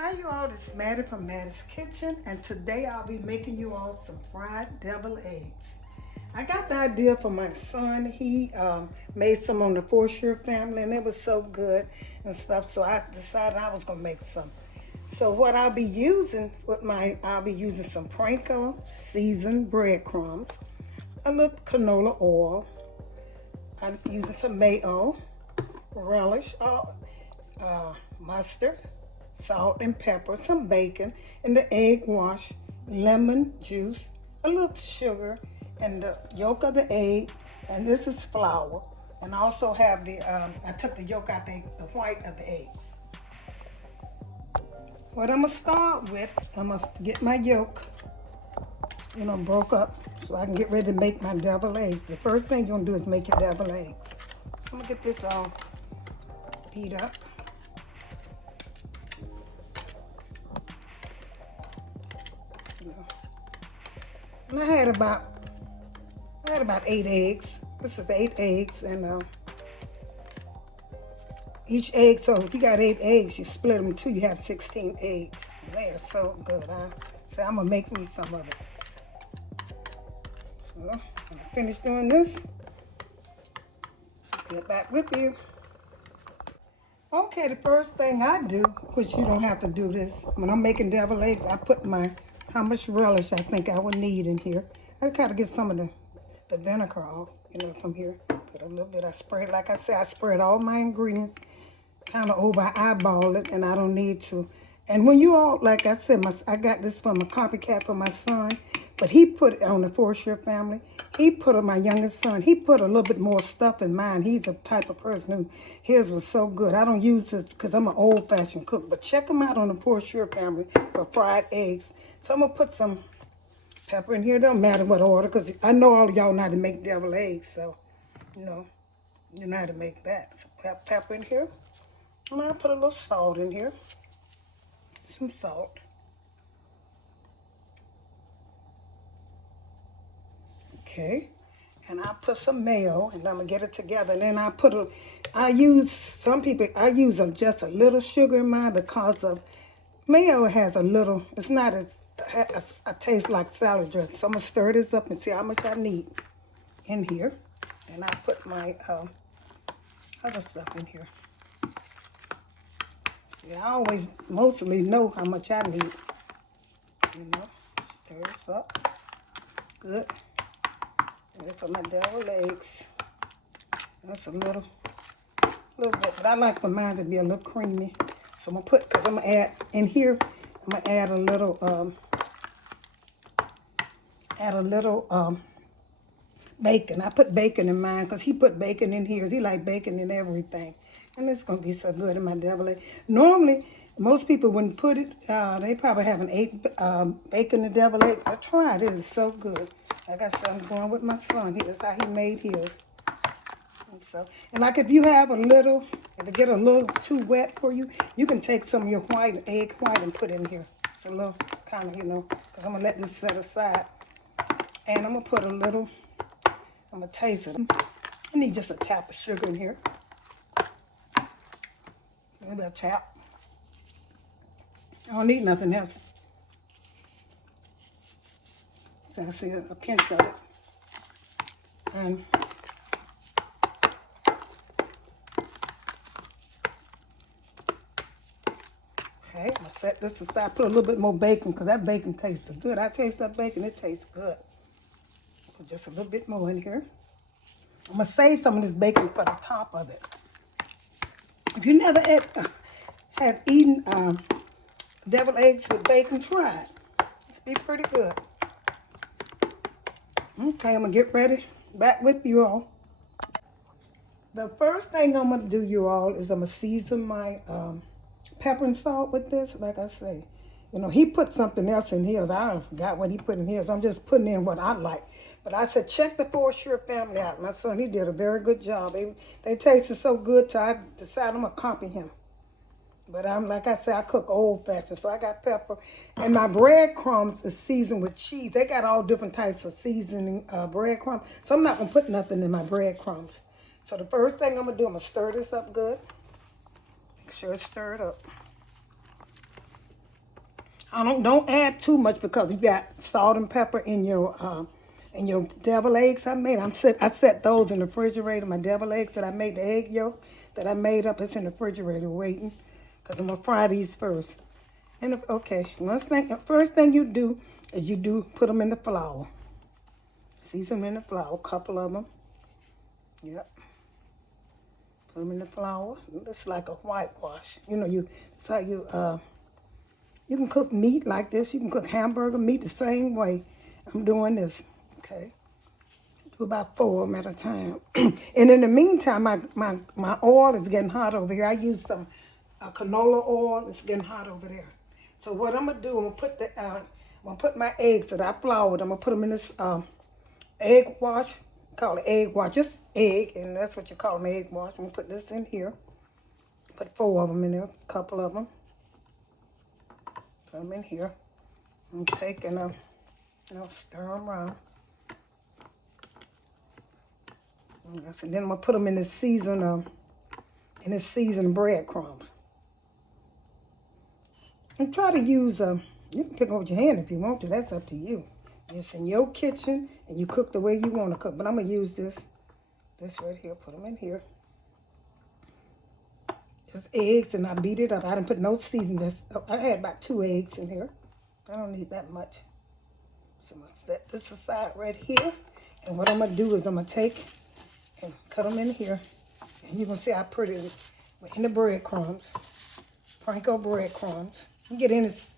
Hi you all, this is Mattie from Mattie's Kitchen, and today I'll be making you all some fried deviled eggs. I got the idea from my son. He made some on the Forshire family and it was so good and stuff, so I decided I was going to make some. So what I'll be using I'll be using some Panko seasoned breadcrumbs, a little canola oil, I'm using some Mayo, Relish, mustard, salt and pepper, some bacon, and the egg wash, lemon juice, a little sugar, and the yolk of the egg, and this is flour. And I also have I took the yolk out, the white of the eggs. What I'm gonna start with, I'm gonna get my yolk, broke up so I can get ready to make my deviled eggs. The first thing you're gonna do is make your deviled eggs. I'm gonna get this all beat up. And I had about 8 eggs. This is 8 eggs, and each egg. So if you got 8 eggs, you split them in 2. You have 16 eggs. They are so good. So I'm gonna make me some of it. So when I finish doing this, get back with you. Okay, the first thing I do, which you don't have to do this, when I'm making deviled eggs, I put how much relish I think I would need in here. I kind of get some of the vinegar off, from here. Put a little bit, I spread, like I said, I spread all my ingredients kind of over, I eyeball it, and I don't need to. And when you all, like I said, I got this from a copycat for my son, but he put it on the Forshire family. He put my youngest son, he put a little bit more stuff in mine. He's the type of person who, his was so good. I don't use this because I'm an old-fashioned cook, but check them out on the Forshire family for fried eggs. So I'm going to put some pepper in here. Don't matter what order, because I know all of y'all know how to make deviled eggs, so, you know how to make that. So pepper in here. And I'll put a little salt in here. Some salt. Okay. And I'll put some mayo, and I'm going to get it together. And then I use just a little sugar in mine because of mayo has a little, it's not a taste like salad dressing. So I'm going to stir this up and see how much I need in here. And I put my other stuff in here. See, I always mostly know how much I need. Stir this up. Good. And for my deviled eggs. That's a little bit, but I like for mine to be a little creamy. So I'm gonna because I'm gonna add in here, I'm gonna add a little bacon. I put bacon in mine because he put bacon in his. He like bacon in everything. And it's going to be so good in my deviled egg. Normally, most people wouldn't put it. They probably haven't ate bacon in deviled eggs. But try it. It is so good. Like I said, I'm going with my son. That's how he made his. And like if you have if it get a little too wet for you, you can take some of your egg white and put in here. It's a little kind of, because I'm going to let this set aside. And I'm going to put I'm going to taste it. I need just a tap of sugar in here. Maybe a tap. I don't need nothing else. So I see a pinch of it. And okay, I'll set this aside. Put a little bit more bacon because that bacon tastes good. I taste that bacon, it tastes good. Put just a little bit more in here. I'm going to save some of this bacon for the top of it. If you never have eaten deviled eggs with bacon, try it. It's be pretty good. Okay, I'm going to get ready. Back with you all. The first thing I'm going to do, you all, is I'm going to season my pepper and salt with this. Like I say, he put something else in his. I forgot what he put in his. I'm just putting in what I like. But I said, check the Forshire family out. My son, he did a very good job. They tasted so good, so I decided I'm going to copy him. But like I said, I cook old-fashioned, so I got pepper. And my breadcrumbs is seasoned with cheese. They got all different types of seasoning breadcrumbs. So I'm not going to put nothing in my breadcrumbs. So the first thing I'm going to do, I'm going to stir this up good. Make sure it's stirred up. Don't add too much because you got salt and pepper in your devil eggs I made. I set those in the refrigerator. My devil eggs that I made, the egg yolk that I made up, it's in the refrigerator waiting because I'm gonna fry these first. And okay, the first thing you do is put them in the flour. Season them in the flour, a couple of them. Yep. Put them in the flour. It's like a whitewash. It's how you can cook meat like this. You can cook hamburger meat the same way. I'm doing this. Okay. Do about 4 of them at a time. And in the meantime, my oil is getting hot over here. I use some canola oil. It's getting hot over there. So what I'm gonna do, I'm gonna put my eggs that I floured. I'm gonna put them in this egg wash. Call it egg wash, just egg, and that's what you call them, egg wash. I'm gonna put this in here. Put 4 of them in there, a couple of them. Put them in here. I'm taking them, stir them around. And then I'm gonna put them in this seasoned breadcrumbs. And try to use you can pick up with your hand if you want to. That's up to you. It's in your kitchen, and you cook the way you want to cook. But I'm gonna use this right here. Put them in here. Just eggs, and I beat it up. I didn't put no seasoning. I had about 2 eggs in here. I don't need that much. So I'm gonna set this aside right here. And what I'm gonna do is I'm gonna take and cut them in here. And you can see how pretty it is. In the breadcrumbs. Panko breadcrumbs. You can get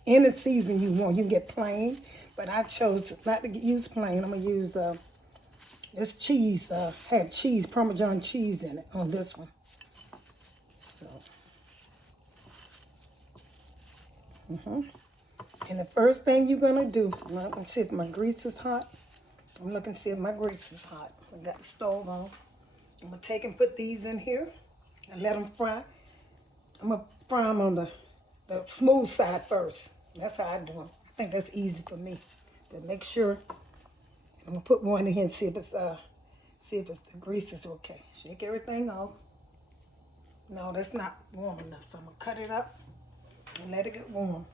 any season you want. You can get plain, but I chose not to use plain. I'm gonna use this cheese. Had cheese, Parmesan cheese in it on this one. So, and the first thing you're gonna do, I'm gonna see if my grease is hot. I'm looking to see if my grease is hot. I got the stove on. I'm gonna take and put these in here and let them fry. I'm gonna fry them on the smooth side first. That's how I do them. I think that's easy for me. But make sure. I'm gonna put one in here and see if the grease is okay. Shake everything off. No, that's not warm enough. So I'm gonna cut it up and let it get warm.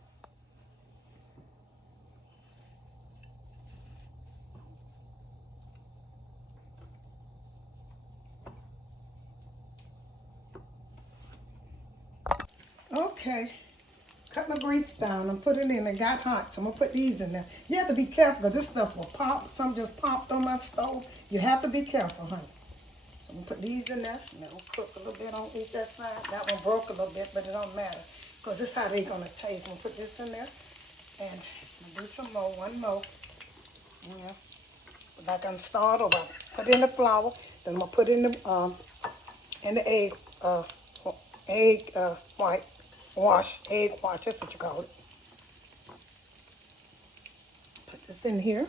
Okay. Cut my grease down and put it in. It got hot, so I'm gonna put these in there. You have to be careful because this stuff will pop. Some just popped on my stove. You have to be careful, honey. So I'm gonna put these in there, and it'll cook a little bit on each that side. That one broke a little bit, but it don't matter because this is how they're gonna taste. I'm gonna put this in there, and I'm gonna do some more, one more. Yeah. But I can start over. Put in the flour, then I'm gonna put in the egg white. Egg wash, that's what you call it. Put this in here.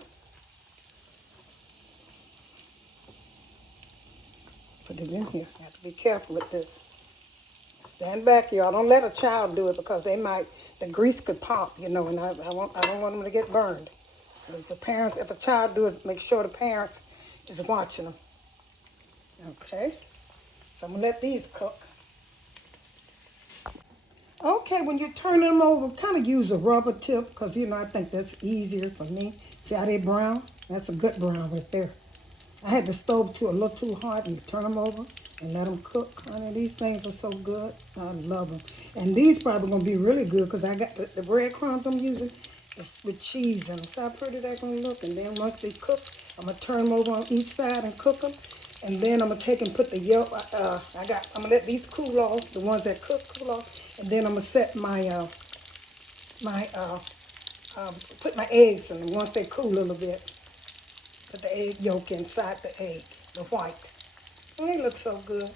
Put it in here. You have to be careful with this. Stand back, y'all. Don't let a child do it because the grease could pop, and I don't want them to get burned. So if a child do it, make sure the parents is watching them. Okay. So I'm gonna let these cook. Okay, when you turn them over, kind of use a rubber tip because, I think that's easier for me. See how they brown? That's a good brown right there. I had the stove a little too hot, and you turn them over and let them cook. Honey, these things are so good. I love them. And these probably going to be really good because I got the breadcrumbs I'm using with cheese in them. See how pretty they're going to look. And then once they cook, I'm going to turn them over on each side and cook them. And then I'm gonna take and put the yolk. I'm gonna let these cool off, the ones that cool off, and then I'm gonna set put my eggs in them. Once they cool a little bit, put the egg yolk inside the egg, the white. And they look so good.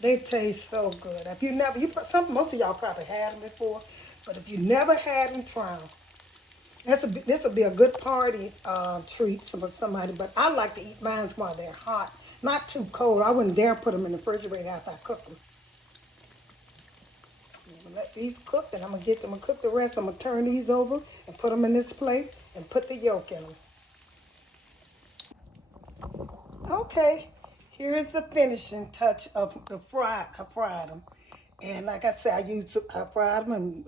They taste so good. If you never, most of y'all probably had them before, but if you never had them, try them. This will be a good party treat for somebody. But I like to eat mine while they're hot. Not too cold. I wouldn't dare put them in the refrigerator after I cook them. I'm going to let these cook, and I'm going to cook the rest. I'm going to turn these over and put them in this plate and put the yolk in them. Okay, here is the finishing touch of the I fried them. And like I said, I fried them, and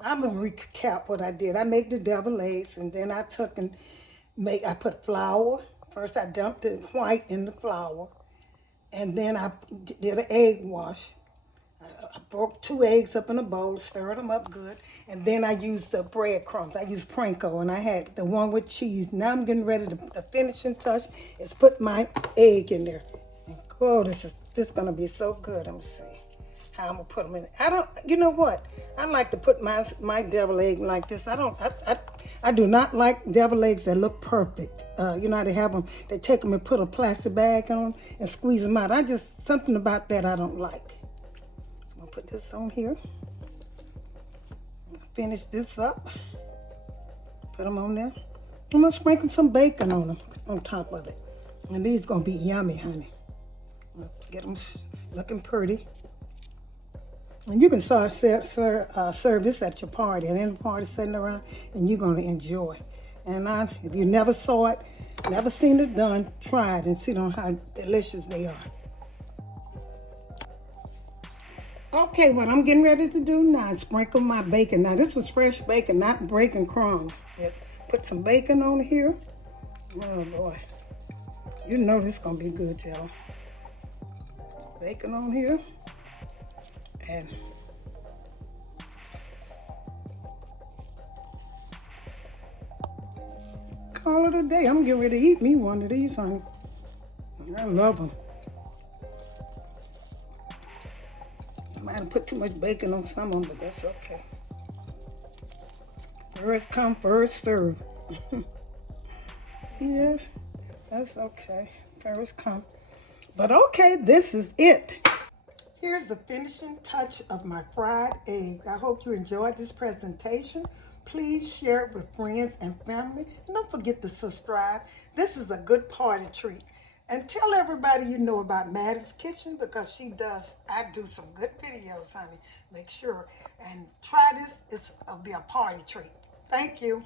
I'm gonna recap what I did. I made the deviled eggs, and then I took and I put flour. First I dumped the white in the flour, and then I did an egg wash. I broke 2 eggs up in a bowl, stirred them up good, and then I used the breadcrumbs. I used Panko, and I had the one with cheese. Now I'm getting ready to, the finishing touch is put my egg in there. And oh, this gonna be so good. Let me see how I'm gonna put them in. You know what? I like to put my devil egg like this. I do not like devil eggs that look perfect. You know how they have them, they take them and put a plastic bag on them and squeeze them out. Something about that I don't like. I'm gonna put this on here. Finish this up. Put them on there. I'm gonna sprinkle some bacon on them, on top of it. And these gonna be yummy, honey. Get them looking pretty. And you can serve this at your party, and any party sitting around, and you're gonna enjoy. And if you never saw it, never seen it done, try it and see how delicious they are. Okay, what I'm getting ready to do now is sprinkle my bacon. Now this was fresh bacon, not breaking crumbs. Put some bacon on here. Oh boy, you know this is gonna be good, y'all. Bacon on here, and call it a day. I'm getting ready to eat me one of these, honey. I love them. I might have put too much bacon on some of them, but that's okay. First come, first serve. Yes, that's okay. First come. But okay, this is it. Here's the finishing touch of my fried eggs. I hope you enjoyed this presentation. Please share it with friends and family. And don't forget to subscribe. This is a good party treat. And tell everybody you know about Mattie's Kitchen, because I do some good videos, honey. Make sure and try this. It'll be a party treat. Thank you.